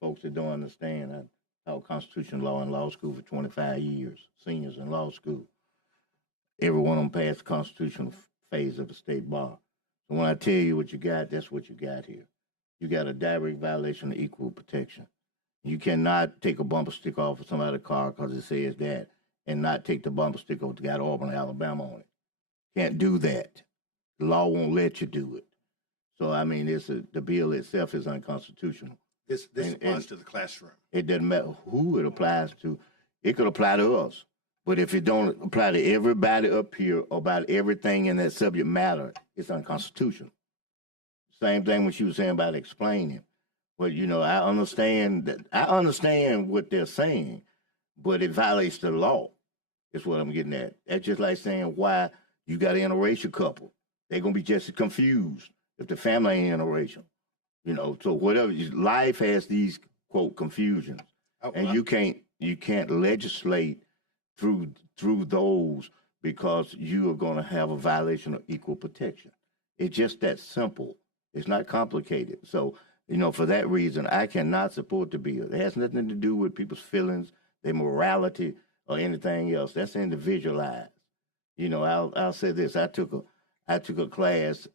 folks that don't understand, taught constitutional law in law school for 25 years, seniors in law school. Every one of them passed the constitutional phase of the state bar. So when I tell you what you got, that's what you got here. You got a direct violation of equal protection. You cannot take a bumper sticker off of somebody's car because it says that and not take the bumper sticker off the got Auburn, Alabama on it. Can't do that. The law won't let you do it. So, I mean, the bill itself is unconstitutional. This applies to the classroom. It doesn't matter who it applies to. It could apply to us. But if it don't apply to everybody up here about everything in that subject matter, it's unconstitutional. Same thing when she was saying about explaining. But, you know, I understand what they're saying, but it violates the law, is what I'm getting at. That's just like saying why you got an interracial couple. They're going to be just as confused if the family ain't interracial. You know, so whatever, life has these, quote, confusions. And you can't legislate through those because you are going to have a violation of equal protection. It's just that simple. It's not complicated. So, you know, for that reason, I cannot support the bill. It has nothing to do with people's feelings, their morality, or anything else. That's individualized. You know, I'll say this. I took a class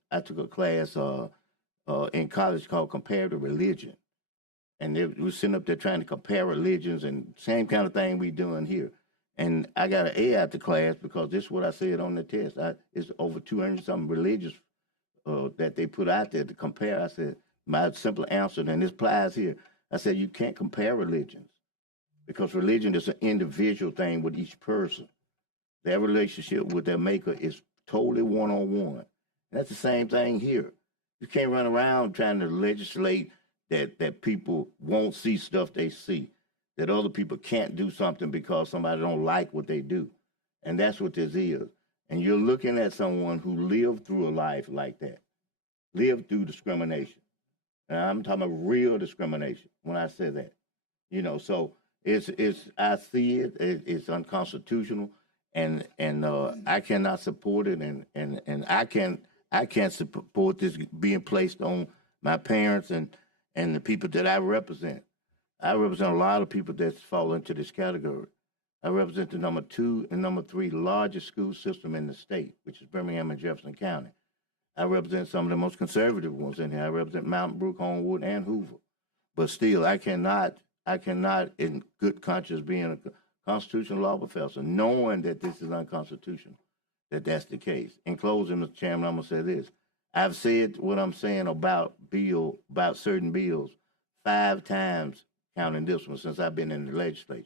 in college called comparative religion. And we were sitting up there trying to compare religions and same kind of thing we doing here. And I got an A out the class because this is what I said on the test. It's over 200-something religious that they put out there to compare. I said, my simple answer, and this applies here, I said, you can't compare religions because religion is an individual thing with each person. Their relationship with their maker is totally one-on-one. And that's the same thing here. You can't run around trying to legislate that people won't see stuff they see, that other people can't do something because somebody don't like what they do. And that's what this is. And you're looking at someone who lived through a life like that, lived through discrimination. And I'm talking about real discrimination when I say that. You know, so I see it's unconstitutional, and I cannot support it, and I can't support this being placed on my parents and the people that I represent. I represent a lot of people that fall into this category. I represent the number 2 and number 3 largest school system in the state, which is Birmingham and Jefferson County. I represent some of the most conservative ones in here. I represent Mountain Brook, Homewood, and Hoover. But still, I cannot, in good conscience, being a constitutional law professor, knowing that this is unconstitutional, that's the case. In closing, Mr. Chairman, I'm going to say this. I've said what I'm saying about certain bills 5 times, counting this one, since I've been in the legislature.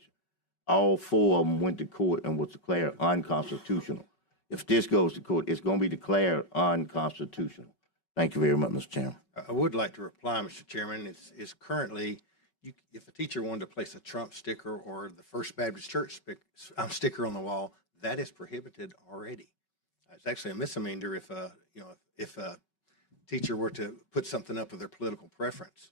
All 4 of them went to court and was declared unconstitutional. If this goes to court, it's going to be declared unconstitutional. Thank you very much, Mr. Chairman. I would like to reply, Mr. Chairman. It's currently, if a teacher wanted to place a Trump sticker or the First Baptist Church sticker on the wall, that is prohibited already. It's actually a misdemeanor if a teacher were to put something up with their political preference.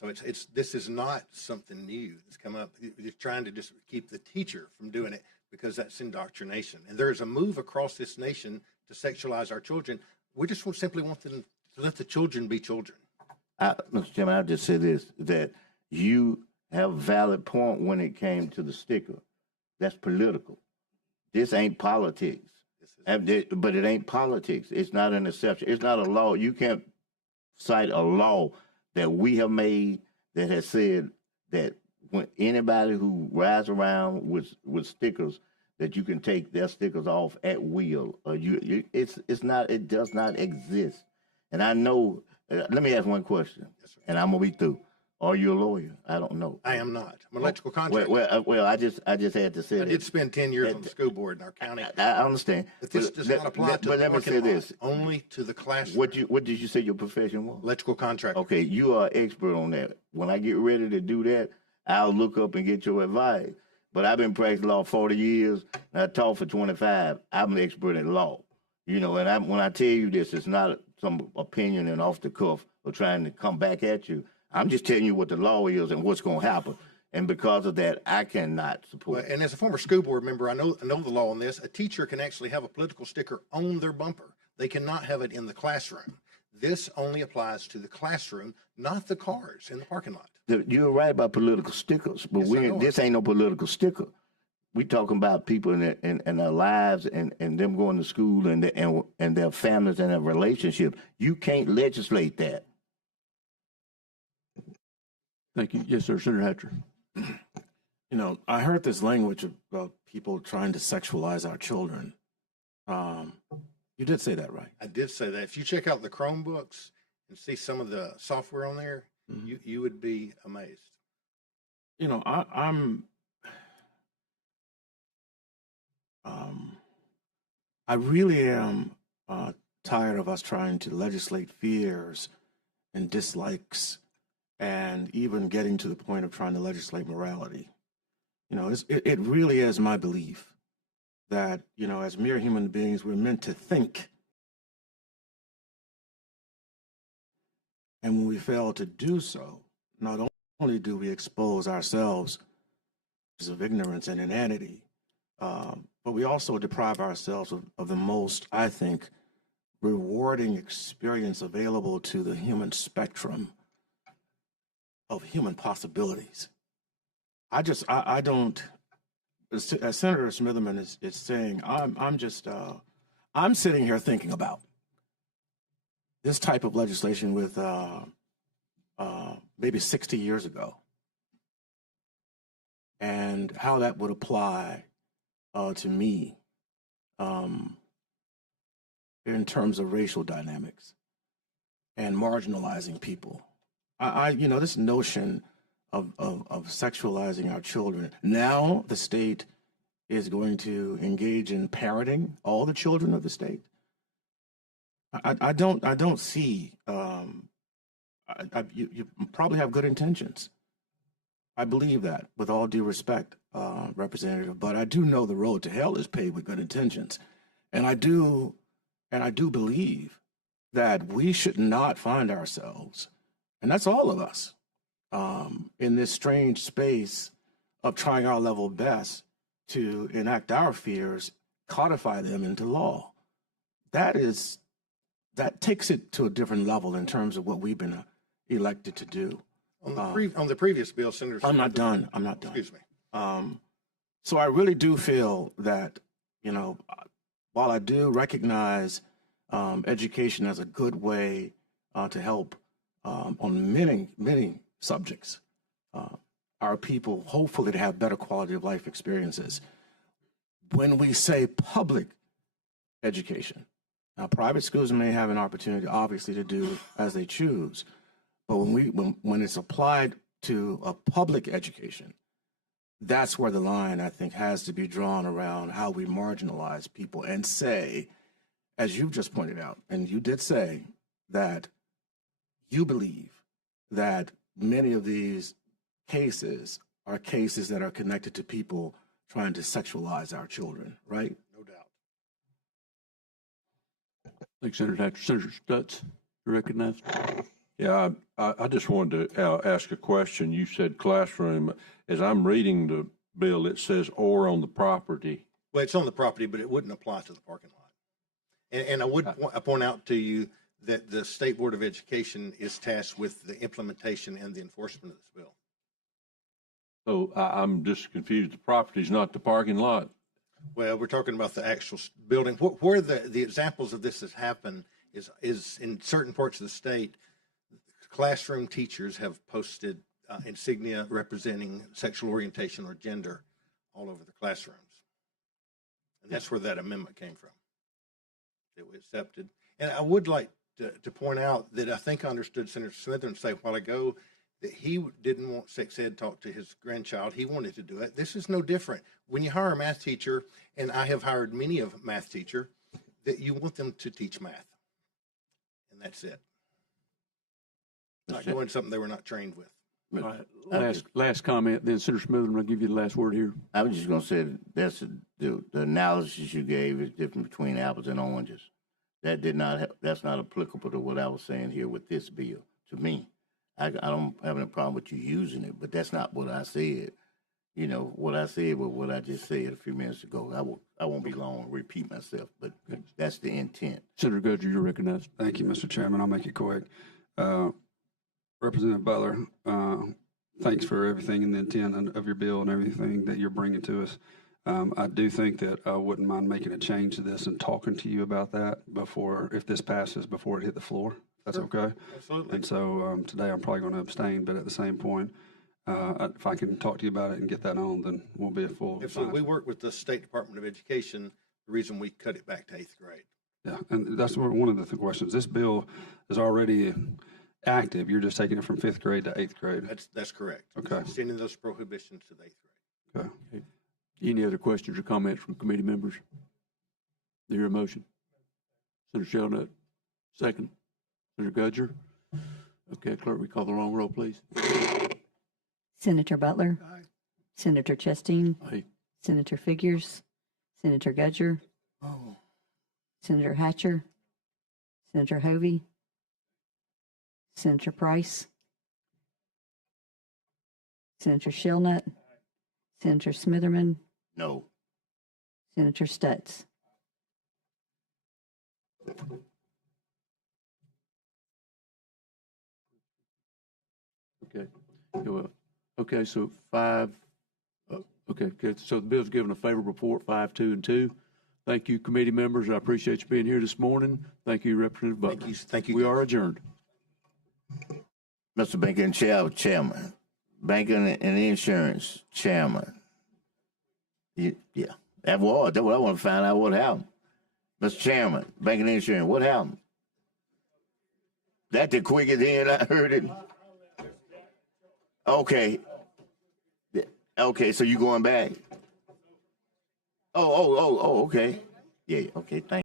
So this is not something new that's come up. You're trying to just keep the teacher from doing it because that's indoctrination. And there is a move across this nation to sexualize our children. We just simply want them to let the children be children. Mr. Chairman, I'll just say this, that you have a valid point when it came to the sticker. That's political. This ain't politics. But it ain't politics. It's not an exception. It's not a law. You can't cite a law that we have made that has said that when anybody who rides around with stickers, that you can take their stickers off at will. It does not exist. And I know. Let me ask one question, and I'm gonna be through. Are you a lawyer? I don't know. I am not. I'm an electrical contractor. Well, I just had to say that. I did spend 10 years on the school board in our county. I understand. But this does not apply to let me say this. Only to the classroom. What did you say your profession was? Electrical contractor. Okay, you are an expert on that. When I get ready to do that, I'll look up and get your advice. But I've been practicing law 40 years, and I taught for 25. I'm an expert in law. You know, and when I tell you this, it's not some opinion and off the cuff or trying to come back at you. I'm just telling you what the law is and what's going to happen. And because of that, I cannot support it. And as a former school board member, I know the law on this. A teacher can actually have a political sticker on their bumper. They cannot have it in the classroom. This only applies to the classroom, not the cars in the parking lot. You're right about political stickers, but this ain't no political sticker. We talking about people in their lives and them going to school and their families and their relationship. You can't legislate that. Thank you. Yes, sir. Senator Hatcher. You know, I heard this language about people trying to sexualize our children. You did say that, right? I did say that. If you check out the Chromebooks and see some of the software on there, you would be amazed. You know, I really am tired of us trying to legislate fears and dislikes and even getting to the point of trying to legislate morality. You know, it really is my belief that, you know, as mere human beings, we're meant to think. And when we fail to do so, not only do we expose ourselves of ignorance and inanity, but we also deprive ourselves of the most, I think, rewarding experience available to the human spectrum of human possibilities. I don't, as Senator Smitherman is saying, I'm sitting here thinking about this type of legislation with maybe 60 years ago and how that would apply to me in terms of racial dynamics and marginalizing people. You know, this notion of sexualizing our children. Now the state is going to engage in parenting all the children of the state. I don't see. You probably have good intentions. I believe that, with all due respect, Representative. But I do know the road to hell is paved with good intentions, and I do believe that we should not find ourselves, and that's all of us, in this strange space of trying our level best to enact our fears, codify them into law. That takes it to a different level in terms of what we've been elected to do. On the previous bill, Senator. I'm not done. Excuse me. So I really do feel that, you know, while I do recognize education as a good way to help on many subjects, our people hopefully to have better quality of life experiences. When we say public education, now private schools may have an opportunity, obviously, to do as they choose, but when it's applied to a public education, that's where the line, I think, has to be drawn around how we marginalize people and say, as you've just pointed out, and you did say that you believe that many of these cases are cases that are connected to people trying to sexualize our children, right? No doubt. Thanks, Senator Hatcher. Senator Stutz, you recognized. Yeah, I just wanted to ask a question. You said classroom. As I'm reading the bill, it says or on the property. Well, it's on the property, but it wouldn't apply to the parking lot. And I would point out to you that the State Board of Education is tasked with the implementation and the enforcement of this bill. So I'm just confused. The property's not the parking lot. Well, we're talking about the actual building. Where the examples of this has happened is in certain parts of the state. Classroom teachers have posted insignia representing sexual orientation or gender all over the classrooms. And that's where that amendment came from. It was accepted. And I would like to point out that I think I understood Senator Smitherman say a while ago that he didn't want sex ed taught to his grandchild. He wanted to do it. This is no different. When you hire a math teacher, and I have hired many of math teacher, that you want them to teach math. And that's it. Not doing something they were not trained with. All right. Last comment, then Senator Smitherman, I'll give you the last word here. I was just going to say that's the analysis you gave is different between apples and oranges. That's not applicable to what I was saying here with this bill. To me, I don't have any problem with you using it, but that's not what I said. you know, what I said was what I just said a few minutes ago. I won't be long, repeat myself, but that's the intent. Senator Gudger, you're recognized. Thank you, Mr. Chairman. I'll make it quick. Representative Butler, thanks for everything and the intent of your bill and everything that you're bringing to us. I do think that I wouldn't mind making a change to this and talking to you about that before, if this passes, before it hit the floor. That's okay. Absolutely. And so today I'm probably going to abstain, but at the same point, if I can talk to you about it and get that on, then we'll be a full. Absolutely. We work with the State Department of Education. The reason we cut it back to 8th grade. Yeah, and that's one of the questions. This bill is already active. You're just taking it from 5th grade to 8th grade. That's correct. Okay. Extending those prohibitions to the 8th grade. Okay. Any other questions or comments from committee members? Do you hear a motion? Senator Shelnut, second. Senator Gudger. Okay, clerk, we call the wrong roll, please. Senator Butler. Aye. Senator Chastain. Aye. Senator Figures. Senator Gudger. Oh. Senator Hatcher. Senator Hovey. Senator Price. Senator Shillnut. Senator Smitherman. No. Senator Stutz. Okay. Okay, so five. Okay, so the bill's given a favorable report, 5, 2, and 2. Thank you, committee members. I appreciate you being here this morning. Thank you, Representative Butler. Thank you. We are adjourned. Mr. Banking Chairman, Banking and Insurance Chairman. Yeah, that's what I want to find out what happened. Mr. Chairman, Banking and Insurance, what happened? That the quickest end I heard it. Okay. Okay, so you going back? Oh, okay. Yeah, okay, thank you.